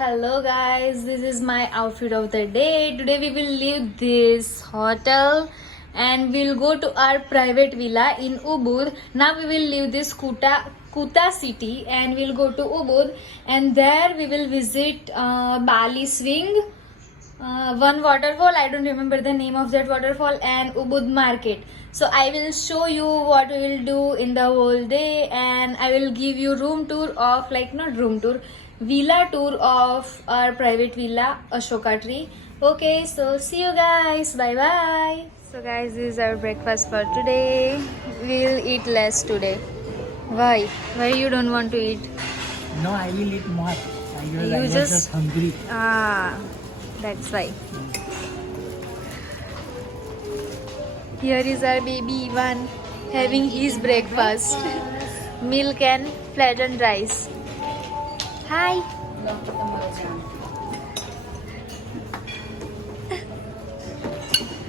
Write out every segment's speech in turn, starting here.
hello guys. This is my outfit of the day. Today we will leave this hotel and we'll go to our private villa in Ubud. Now we will leave this Kuta city and we'll go to Ubud, and there we will visit Bali Swing, one waterfall. I don't remember the name of that waterfall, and Ubud market. So I will show you what we will do in the whole day, and I will give you room tour of, like, not room tour, villa tour of our private villa Ashoka Tree. Okay, so see you guys. Bye bye. So guys, this is our breakfast for today. We'll eat less today. Why? Why you don't want to eat? No, I will eat more. You I was just hungry. That's why. Here is our baby Ivan having his breakfast. Milk and flattened rice. Hi.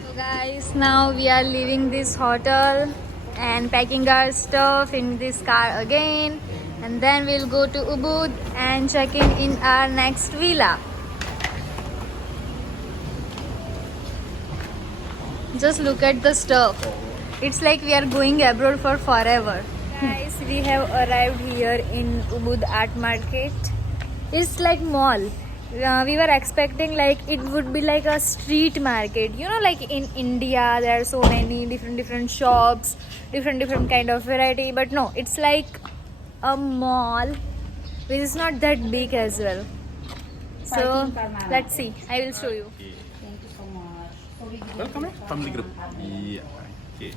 So guys, now we are leaving this hotel and packing our stuff in this car again, and then we'll go to Ubud and check in our next villa. Just look at the stuff. It's like we are going abroad for forever. Guys, we have arrived here in Ubud Art Market. It's like mall. We were expecting like it would be like a street market. You know, like in India there are so many different shops, different kind of variety. But no, it's like a mall, which is not that big as well. So let's see. I will show you. Welcome ya, family group. Iya, oke.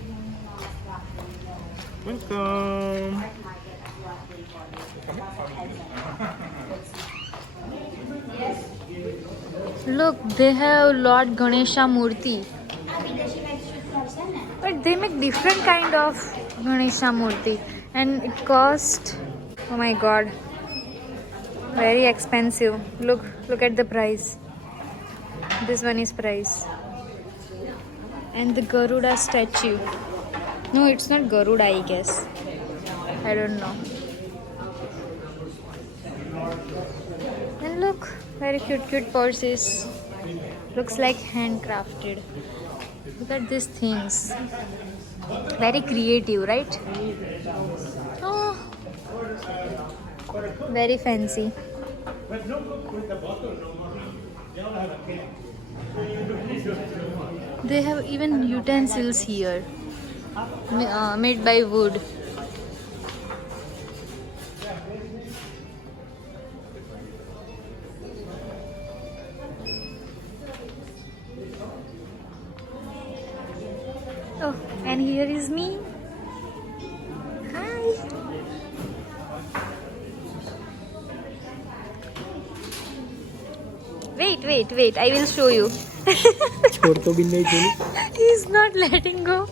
Welcome. Look, they have Lord Ganesha Murti. But they make different kind of Ganesha Murti, and it cost, oh my god, very expensive. Look at the price. This one is price. And the Garuda statue. No, it's not Garuda, I guess. I don't know. And look, very cute purses. Looks like handcrafted. Look at these things. Very creative, right? Oh, very fancy. They have even utensils here, made by wood. Oh, and here is me. Hi. Wait, I will show you. छोड़ तो भी नहीं चली. He's not letting go.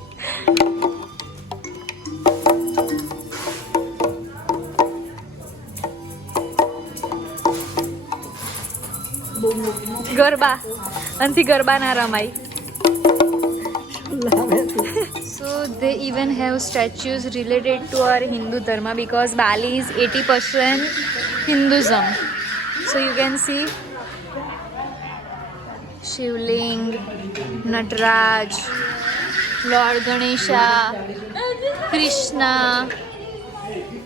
Garba. Anti garba na ramai. So they even have statues related to our Hindu dharma, because Bali is 80% Hinduism. So you can see Shivling, Nataraj, Lord Ganesha, Krishna,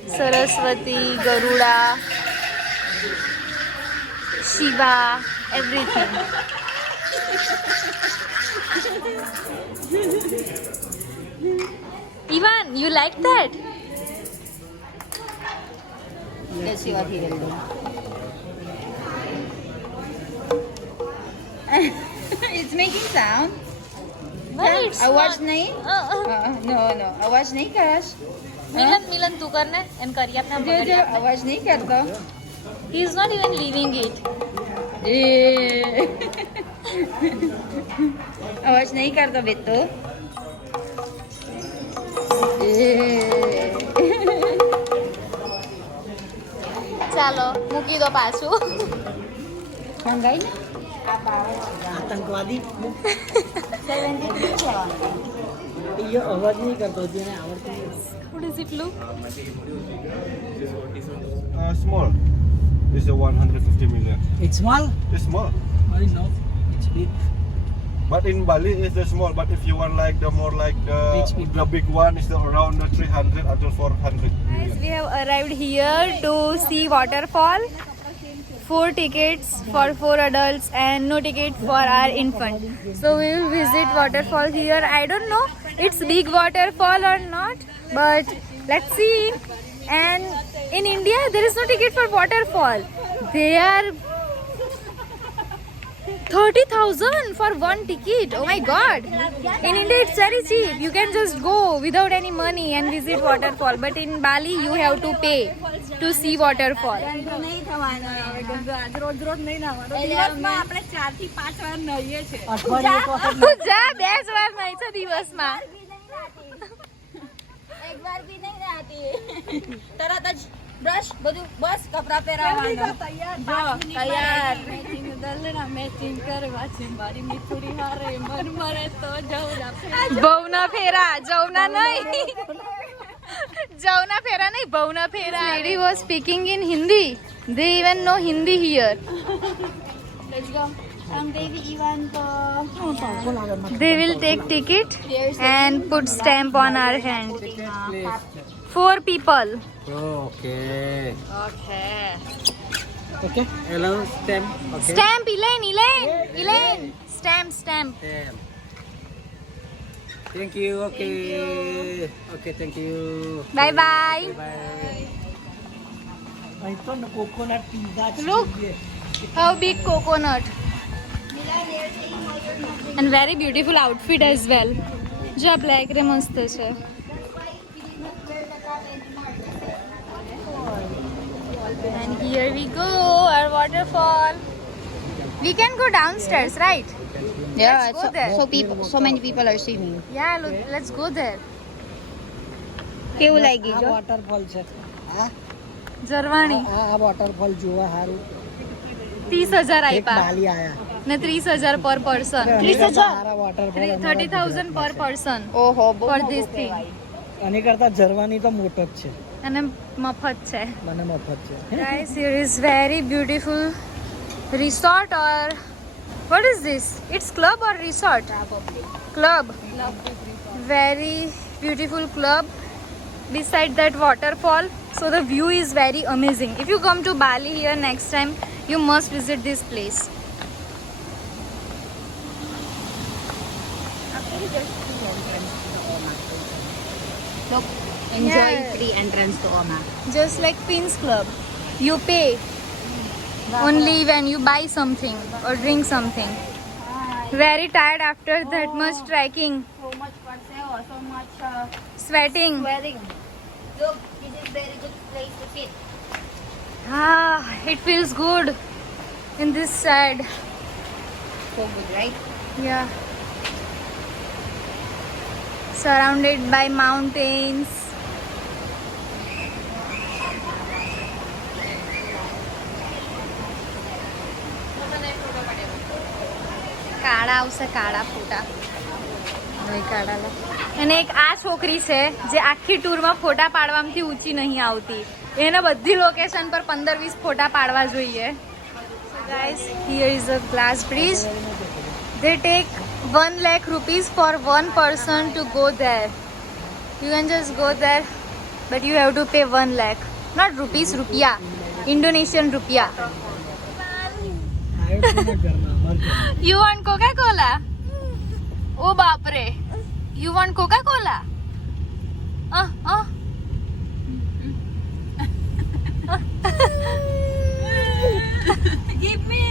Saraswati, Garuda, Shiva, everything. Ivan, you like that? Yes, you are here. It's making sound. No, it's आवाज not. नहीं? No, आवाज नहीं कराश. मिलन तू करने M करिए अपना जो आवाज नहीं करता. He is not even leaving it. आवाज नहीं करता बेटो. ચાલો મૂકી દો પાછું. મંગાઈ आतंकवादी. ये आवाज नहीं करता होती है ना, आवड़ती है. How does it look? Small. This is 150 million. It's Small? It's small. I know. It's big. But in Bali it's the small. But if you want like the more like Rich people. the big one is the around the 300 until 400. Guys, we have arrived here to see waterfall. 4 tickets for 4 adults and no ticket for our infant. So we will visit waterfall here. I don't know it's big waterfall or not, but let's see. And in India there is no ticket for waterfall. They are 30,000 for one ticket. Oh my god. In India it's very cheap. You can just go without any money and visit waterfall. But in Bali you have to pay to see waterfall. અઠવાડિયે એક વખત તું જા 2 વાર નહીં છે દિવસમાં. એક વાર બી નહીં રહેતી તરત જ બ્રશ બધું બસ કપડા પહેરાવવાનું તૈયાર ભવના ફેરા જવના નહીં જવના ફેરા નહીં ભવના ફેરા. Lady was speaking in Hindi. They even know Hindi here. They will take ticket and put stamp on our hand. 4 people. Okay Okay. Okay hello stamp okay Stamp, Elaine. Stamp. Thank you okay okay thank you Bye bye. અહીં તો coconut pizza Look. How big coconut. And very beautiful outfit as well. જો આ black રે મસ્ત છે. And here we go, our waterfall. We can go downstairs, right? Yeah, Let's go there. so many people are swimming. Yeah, look, let's go there. કેવું લાગી આ જો waterfall છે જરવાણી આ વોટરફોલ જોવા સારું 30,000 એક આપ્યા બાલી આયા ને 30,000 per person. 30,000 સારા વોટરફોલ 30,000 per person ઓહો બહુ for મોંઘું this thing. કહેવાય. આની કરતા જરવાની તો મોટો જ છે અને મફત છે. મને મફત છે Guys, here is very beautiful resort or what is this? It's club or resort? Club. Very beautiful club beside that waterfall. So the view is very amazing. If you come to Bali here next time, you must visit this place. Look, enjoy Yeah. free entrance to Oma. Just like Queen's Club. You pay only when you buy something or drink something. Very tired after that much trekking. So much perseo, so much Sweating. sweating. Look, this is very good place to sit. Ah, it feels good in this side. So good, right? Yeah. Surrounded by mountains. કાળા આવશે કાળા ફોટા નહીં કાળા લે. અને એક આ છોકરી છે જે આખી ટૂરમાં ફોટા પાડવામાંથી ઊંચી નહીં આવતી. એને બધી લોકેશન પર 15-20 ફોટા પાડવા જોઈએ. Guys, here is a glass bridge. They take 1 lakh rupees for one person to go there. You can just go there, but you have to pay 1 lakh. Not rupees, rupiah. Indonesian rupiah. આવ્યો તો ના ઘરમાં અમાર ઘરમાં You want Coca-Cola? Oh, baapre. You want Coca-Cola? Give me.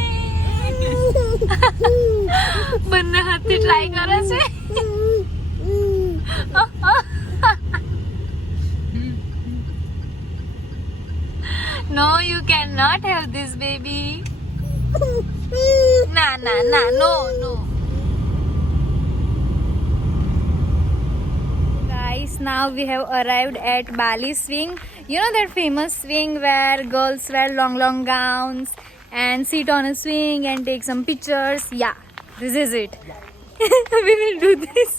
બંને હાથથી try કરે છે. No, you cannot have this, baby. Nah, no. Guys, now we have arrived at Bali Swing. You know that famous swing where girls wear long gowns and sit on a swing and take some pictures? Yeah, this is it. We will do this.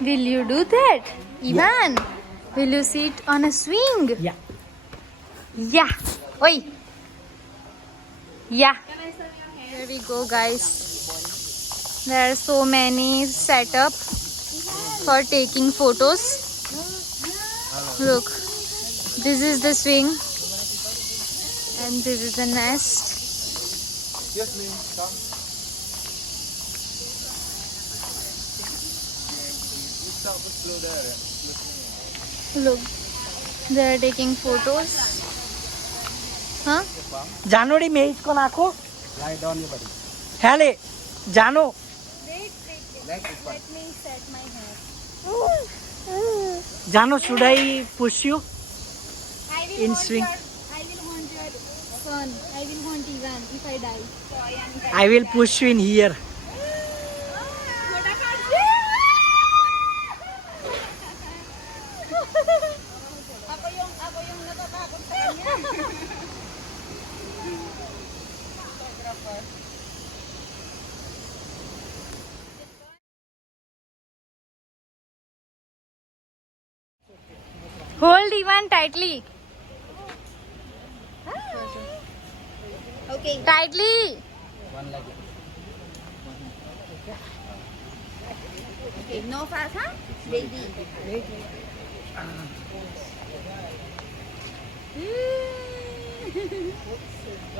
Will you do that? Ivan, Will you sit on a swing? Yeah. Yeah. Oi. Yeah. Here we go, guys. There are so many setup for taking photos. Look. This is the swing. And this is the nest. Yes, ma'am. Come. Look. They are taking photos. Huh? जानोड़ी में इसको नाखो. Lie down, your buddy. हेले जानो. Let me set my hair. जानो, should I push you? I will In haunt swing. I will haunt your son. I will haunt Ivan if I die. I will push you in here. Ako yung natatakot sa kanya. Hold Ivan tightly. Okay. Tightly. Okay, no fast, huh? Baby.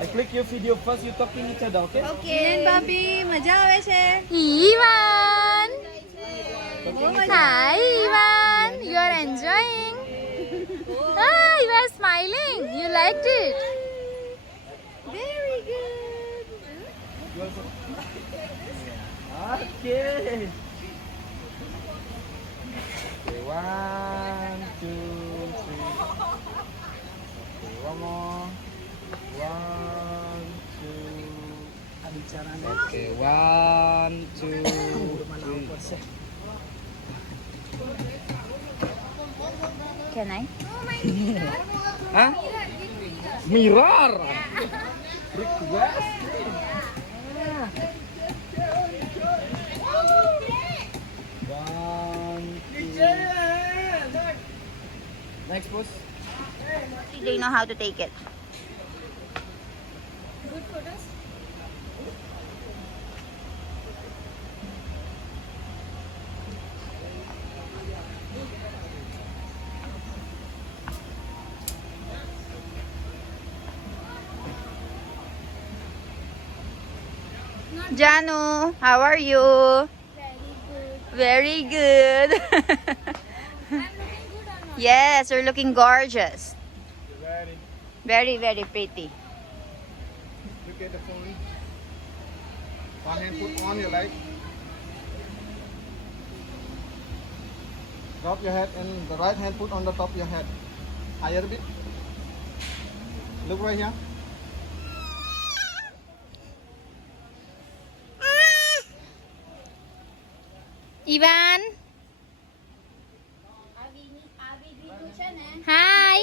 I click your video first. You talking each other, okay? Okay. Papi, મજા આવે છે. Ivan. Hi Ivan. You are enjoying. Ah, you are smiling. You liked it. Very good. Okay. Okay, 1, 2, 3. Okay, one more. 1, 2. Okay, 1, 2, 3. Can I? Huh? Mirror. Request. One, two. Next pose. They know how to take it. Janu, how are you? Very good. Yes, you're looking gorgeous. Ready? Very, very pretty. Look at the phone. One hand put on your leg. Drop your head and the right hand put on the top of your head. Higher a bit. Look right here. Ivan. Hi.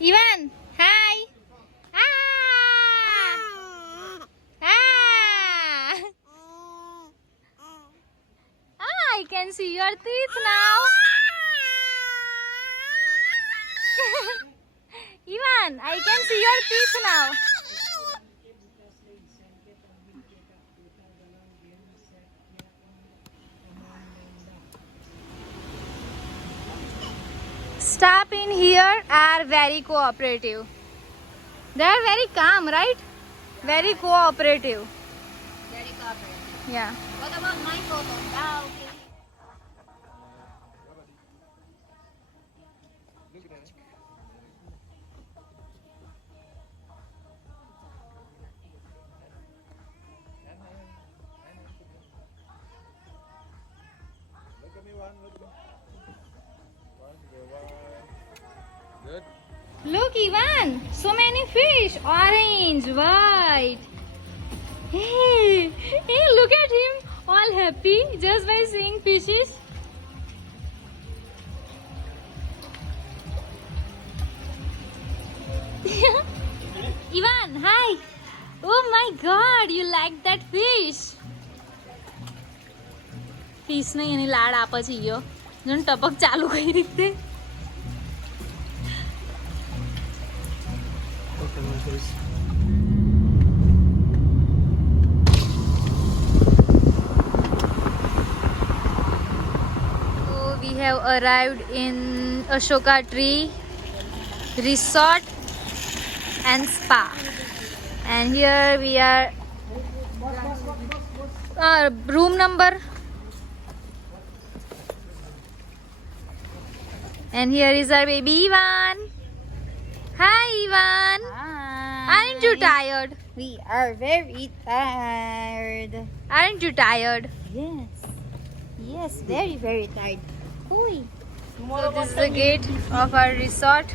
Ivan. Hi. Ah. Ah. Ah, I can see your teeth now. Ivan, I can see your teeth now. Staff in here are very cooperative. They are very calm, right? Very cooperative. Very cooperative. Yeah. What about my photo? Ah, okay. Look at me, one. Look at me. One, good. Look, Ivan, so many fish. Orange, white. Hey, hey, look at him, all happy just by seeing fishes. Ivan, hi. Oh my God, you like that fish? Fish ને એની લાડ આપે છે યો જો ને ટપક ચાલુ કઈ રીતે. So we have arrived in Ashoka Tree Resort and Spa, and here we are. Room number. And here is our baby Ivan. Hi Ivan. Aren't you tired? We are very tired. Aren't you tired? Yes. Yes, very, very tired. Hui. So this is the gate of our resort,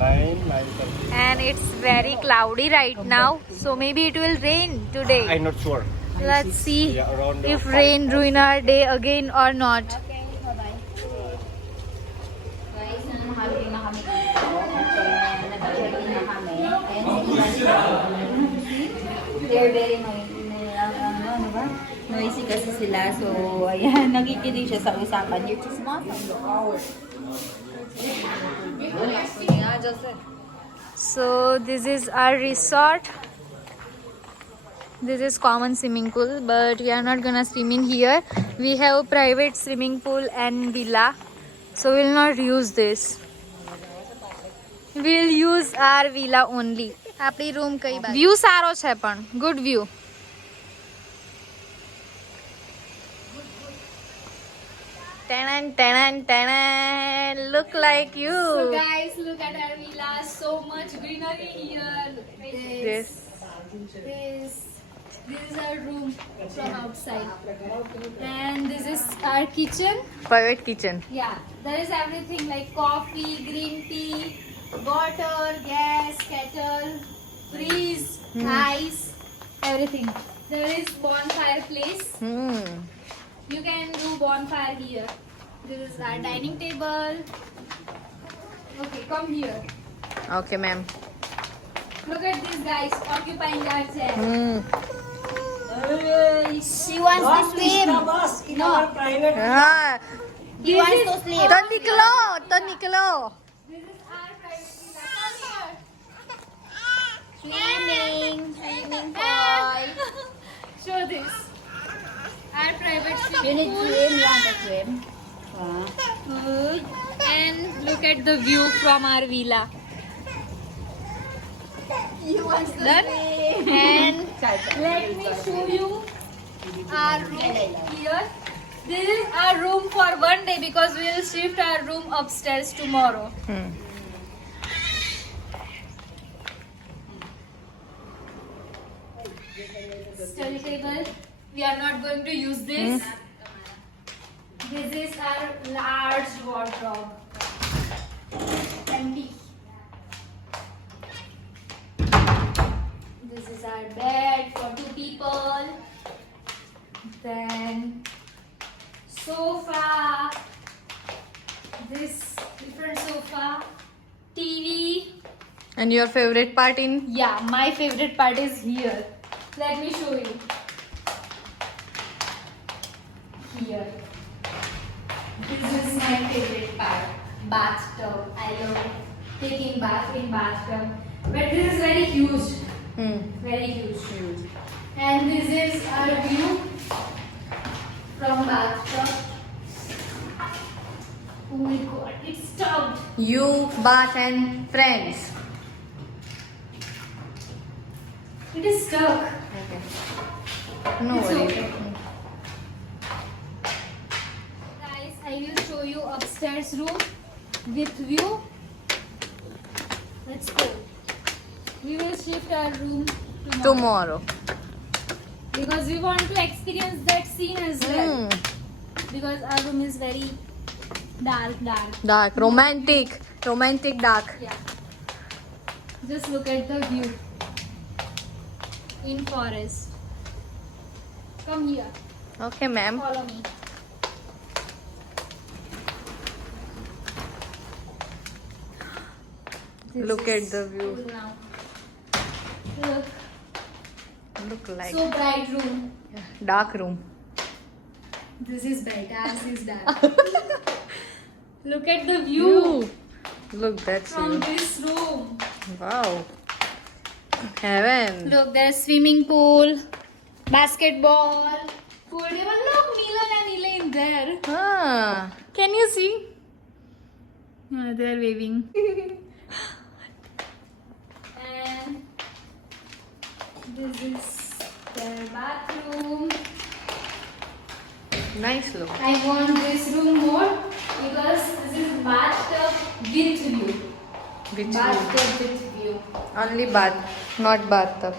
and it's very cloudy right now. So maybe it will rain today. I'm not sure. Let's see Yeah, around if rain ruin our day again or not. Okay, bye-bye. Guys, nanahalin na kami dito. And nag-check-in na kami. Ayan si Ivan. They're very noisy. Ano ba? Noisy kasi sila. So, ayan, nakikinig siya sa usapan. You're too small from the hour. So this is our resort. This is common swimming pool, but we are not gonna swim in here. We have private swimming pool and villa, so we'll not use this. We'll use our villa only. આપણી room કઈ બાજુ? View સારો છે પણ good view. Look like you. So guys, look at our villa. So much greenery here. Look at this. This is our room from outside, and this is our kitchen. Private kitchen. Yeah, there is everything like coffee, green tea, water, gas, kettle, freeze, ice, everything. There is bonfire place. You can do bonfire here. This is our dining table. Okay, come here. Okay, ma'am. Look at these guys occupying our chair. She wants to sleep. No, Ah, he wants to sleep. to niklo. This is our private villa. Come here. Swimming boy. Show this. Our private You swimming need pool. swim, you want to swim? Good. And look at the view from our villa. He wants to Done? swim. And let me show you our room here. This is our room for one day because we will shift our room upstairs tomorrow. Study table. We are not going to use this. This is our large wardrobe. Empty. This is our bed for 2 people. Then sofa. This different sofa. TV. And your favorite part in? Yeah, my favorite part is here. Let me show you. Here. This is my favorite part. Bathtub. I love taking bath in bathtub. But this is very huge. Very huge. And this is our view from bathtub. Oh my god, it's stuck. You, bath and friends. It is stuck. No It's worries. okay. Guys, I will show you upstairs room with view. Let's go. We will shift our room tomorrow. Because we want to experience that scene as well. Because our room is very dark. Dark. Romantic. Romantic dark. Yeah. Just look at the view. In forest. Come here. Okay, ma'am. Follow me. This Look is at the view. cool now. Look. Look like So bright room. dark room. This is bright. As is dark. Look at the view Look, that's from you. this room. Wow. Heaven. Look, there's swimming pool, basketball, pool table. Look, Neela and Neela in there. Ah. Can you see? Yeah, they're waving. And this is their bathroom. Nice look. I want this room more because this is bathtub with view. Which view? Bathtub with view. Only bath, not bathtub.